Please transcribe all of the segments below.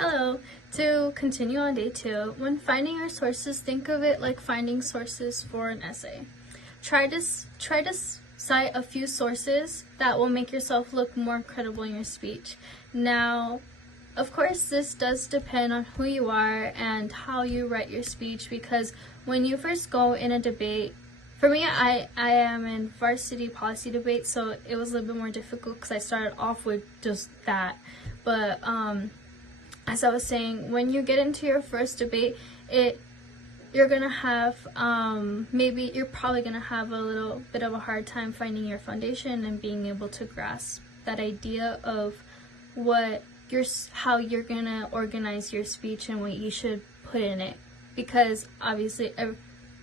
Hello. To continue on day 2, when finding your sources, think of it like finding sources for an essay. Try to cite a few sources that will make yourself look more credible in your speech. Now, of course, this does depend on who you are and how you write your speech, because when you first go in a debate, for me, I am in varsity policy debate, so it was a little bit more difficult because I started off with just that. But as I was saying, when you get into your first debate, you're gonna have you're probably gonna have a little bit of a hard time finding your foundation and being able to grasp that idea of how you're gonna organize your speech and what you should put in it, because obviously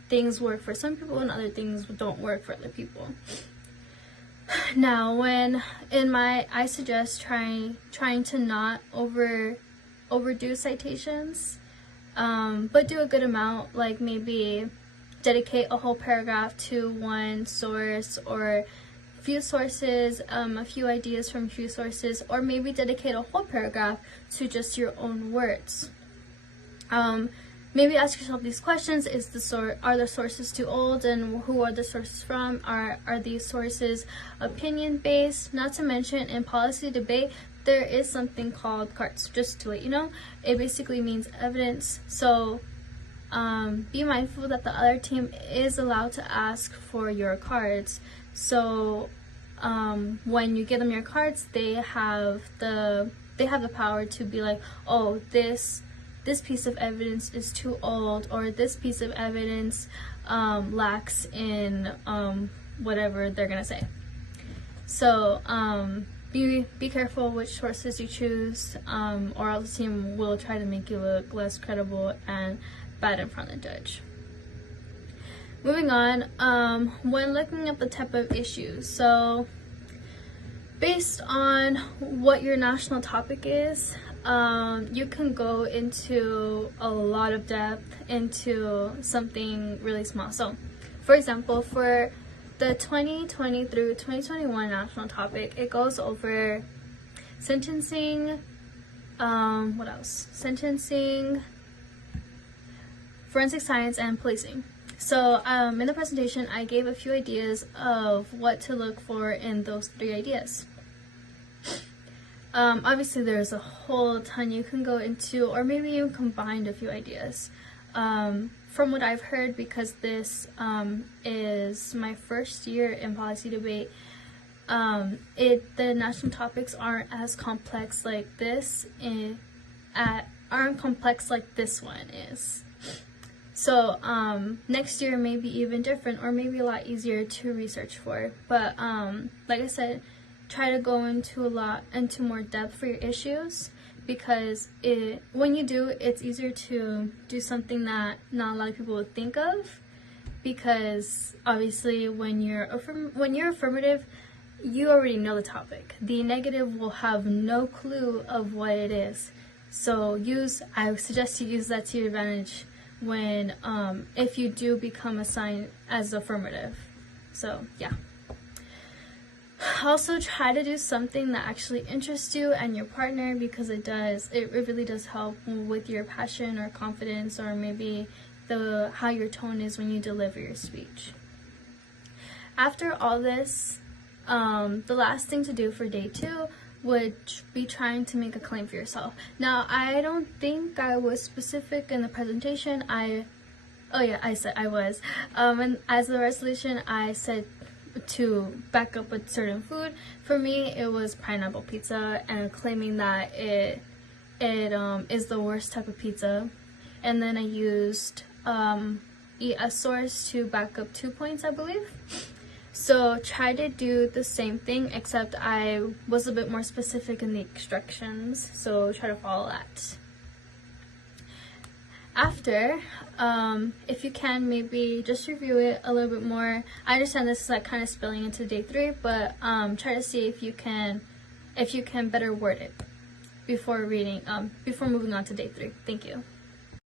things work for some people and other things don't work for other people. Now, I suggest trying to not overdo citations, but do a good amount, like maybe dedicate a whole paragraph to one source or few sources, a few ideas from a few sources, or maybe dedicate a whole paragraph to just your own words. Maybe ask yourself these questions: are the sources too old, and who are the sources from? Are these sources opinion based? Not to mention, in policy debate, there is something called cards, just to let you know. It basically means evidence. So be mindful that the other team is allowed to ask for your cards. So when you give them your cards, they have the power to be like, oh, this piece of evidence is too old, or this piece of evidence lacks in whatever they're gonna say. So be careful which sources you choose, or else the team will try to make you look less credible and bad in front of the judge. Moving on, when looking at the type of issues, so based on what your national topic is, you can go into a lot of depth into something really small. So, for example, for the 2020 through 2021 national topic, it goes over sentencing, sentencing, forensic science, and policing. So in the presentation, I gave a few ideas of what to look for in those 3 ideas. Obviously, there's a whole ton you can go into, or maybe you combined a few ideas. From what I've heard, because this is my first year in policy debate, the national topics aren't as complex like this, aren't complex like this one is. So next year may be even different, or maybe a lot easier to research for. But like I said, try to go into more depth for your issues, because when you do, it's easier to do something that not a lot of people would think of, because obviously when you're affirmative, you already know the topic. The negative will have no clue of what it is. So I suggest you use that to your advantage when if you do become assigned as affirmative. So yeah. Also, try to do something that actually interests you and your partner, because it really does help with your passion or confidence, or maybe how your tone is when you deliver your speech. After all this, the last thing to do for day 2 would be trying to make a claim for yourself. Now, I don't think I was specific in the presentation. I said I was. And as the resolution, I said to back up with certain food. For me, it was pineapple pizza, and claiming that it is the worst type of pizza. And then I used a source to back up 2 points, I believe. So try to do the same thing, except I was a bit more specific in the instructions, so try to follow that. After, if you can, maybe just review it a little bit more. I understand this is like kind of spilling into day 3, but try to see if you can better word it before moving on to day 3. Thank you.